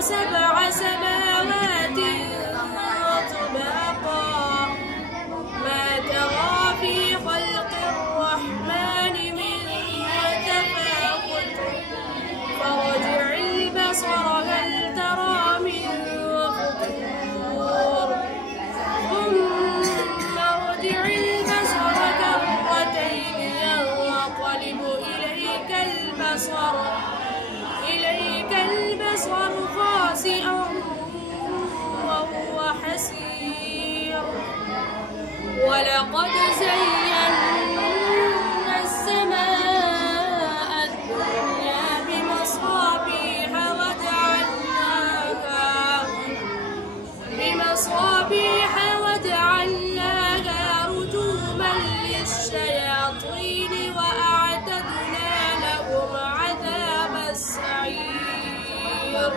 سبع سماوات طباقا ما ترى في خلق الرحمن من تفاوت فارجع البصر هل ترى من فطور ثم ارجع البصر كرتين ينقلب إليك البصر خاسئا وهو حسير ولقد زينا السماء الدنيا بمصابيح وجعلناها رجوما للشياطين وأعتدنا لهم عذاب السعير